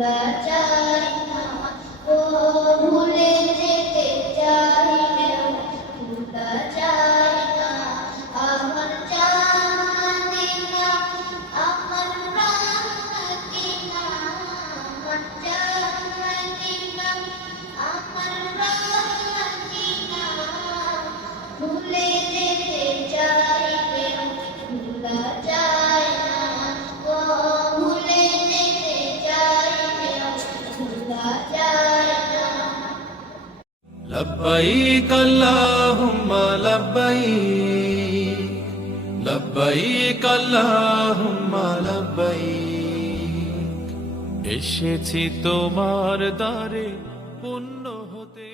Bacai لبيك اللهم لبيك لبيك اللهم لبيك এসেছি তোমার দ্বারে পুণ্য হতে